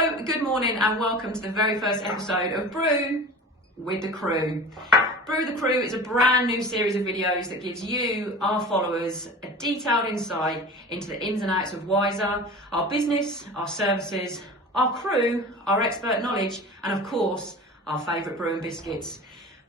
So, good morning and welcome to the very first episode of Brew with the Crew. Brew with the Crew is a brand new series of videos that gives you, our followers, a detailed insight into the ins and outs of Wiser, our business, our services, our crew, our expert knowledge, and of course, our favourite brew and biscuits.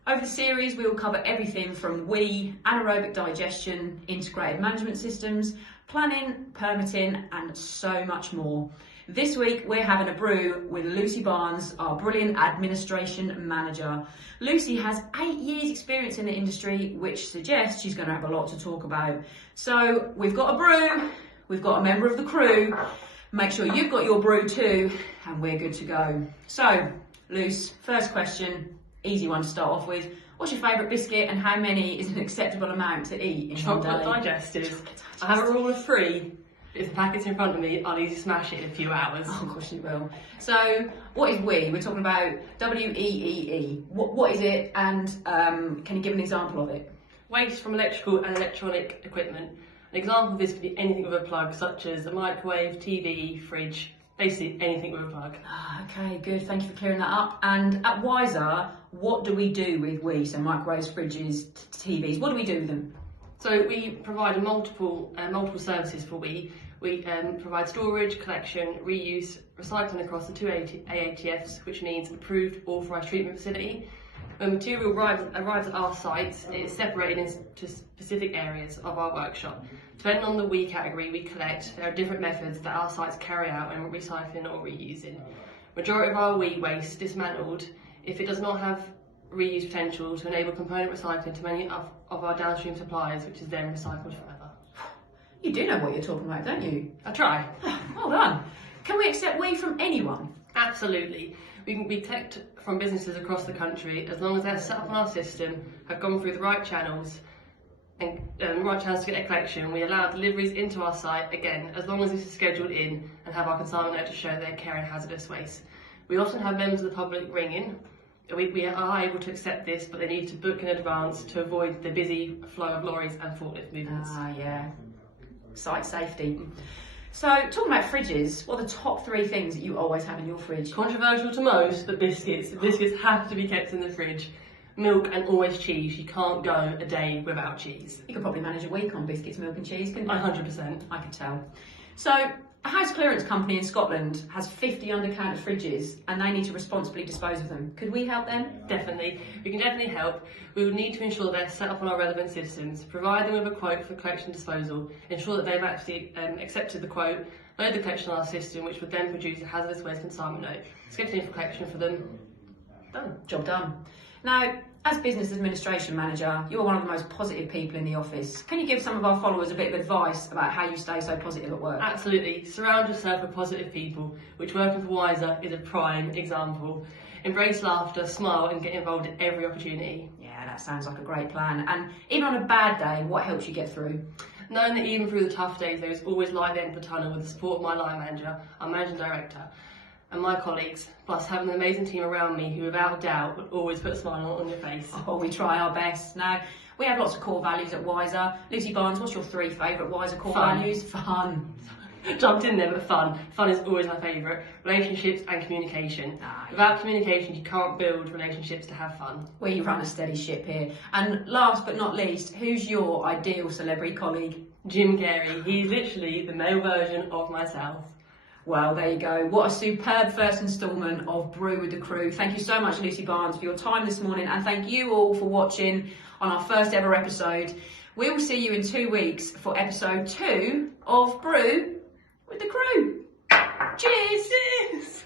Over the series, we will cover everything from WEEE, anaerobic digestion, integrated management systems, planning, permitting, and so much more. This week, we're having a brew with Lucy Barnes, our brilliant administration manager. Lucy has 8 years experience in the industry, which suggests she's going to have a lot to talk about. So we've got a brew, we've got a member of the crew. Make sure you've got your brew too, and we're good to go. So, Luce, first question, easy one to start off with. What's your favourite biscuit and how many is an acceptable amount to eat in Chocolate digestive. I have a rule of 3. If the packet's in front of me, I'll easily smash it in a few hours. Oh, of course you will. So, what is WEEE? We're talking about WEEE. What is it, and can you give an example of it? Waste from electrical and electronic equipment. An example of this could be anything with a plug, such as a microwave, TV, fridge, basically anything with a plug. Okay, good. Thank you for clearing that up. And at Wiser, what do we do with WEEE? So microwaves, fridges, TVs. What do we do with them? So we provide multiple services for WEEE. We provide storage, collection, reuse, recycling across the 2 AATFs, which means approved authorised treatment facility. When material arrives at our sites, it is separated into specific areas of our workshop. Depending on the WEEE category we collect, there are different methods that our sites carry out when recycling or reusing. Majority of our WEEE waste dismantled if it does not have reuse potential to enable component recycling to many of our downstream suppliers, which is then recycled forever. You do know what you're talking about, don't you? I try. Well done. Can we accept WEEE from anyone? Absolutely. We can be collect from businesses across the country as long as they're set up on our system, have gone through the right channels, and right channels to get their collection. We allow deliveries into our site, again, as long as this is scheduled in and have our consignment note to show they're carrying hazardous waste. We often have members of the public ring in. We are able to accept this, but they need to book in advance to avoid the busy flow of lorries and forklift movements. Yeah. Site safety. So, talking about fridges, what are the top 3 things that you always have in your fridge? Controversial to most, but biscuits. Biscuits have to be kept in the fridge. Milk and always cheese. You can't go a day without cheese. You could probably manage a week on biscuits, milk and cheese, couldn't you? 100%. I could tell. So, a house clearance company in Scotland has 50 under-counter fridges and they need to responsibly dispose of them. Could we help them? Definitely. We can definitely help. We would need to ensure they're set up on our relevant systems, provide them with a quote for collection and disposal, ensure that they've actually accepted the quote, load the collection on our system, which would then produce a hazardous waste consignment note, schedule in for collection for them. Done. Job done. Now, as business administration manager, you're one of the most positive people in the office. Can you give some of our followers a bit of advice about how you stay so positive at work? Absolutely. Surround yourself with positive people, which working for Wiser is a prime example. Embrace laughter, smile, and get involved in every opportunity. Yeah, that sounds like a great plan. And even on a bad day, what helps you get through? Knowing that even through the tough days, there is always light at the end of the tunnel with the support of my line manager, our managing director, and my colleagues, plus having an amazing team around me who without doubt would always put a smile on your face. Oh, we try our best. Now, we have lots of core values at Wiser. Lucy Barnes, what's your 3 favourite Wiser core values? Fun. Jumped in there, but fun. Fun is always my favourite. Relationships and communication. Without communication, you can't build relationships to have fun. We run a steady ship here. And last but not least, who's your ideal celebrity colleague? Jim Carrey. He's literally the male version of myself. Well, there you go. What a superb first instalment of Brew with the Crew. Thank you so much, Lucy Barnes, for your time this morning, and thank you all for watching on our first ever episode. We will see you in 2 weeks for episode 2 of Brew with the Crew. Cheers!